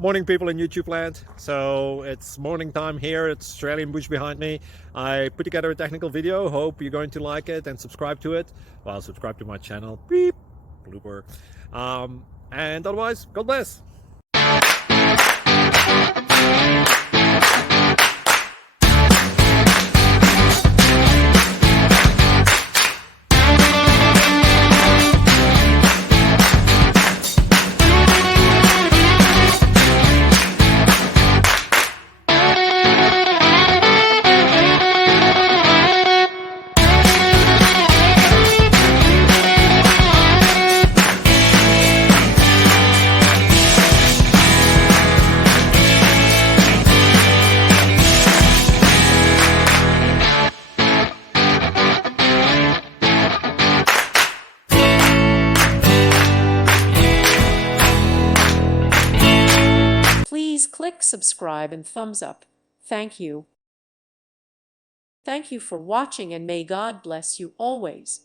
Morning, people in YouTube land. So it's morning time here. It's Australian bush behind me. I put together a technical video. Hope you're going to like it and subscribe to it. Well, subscribe to my channel. Beep. Blooper. And otherwise, God bless. Please click subscribe and thumbs up. Thank you. Thank you for watching, and may God bless you always.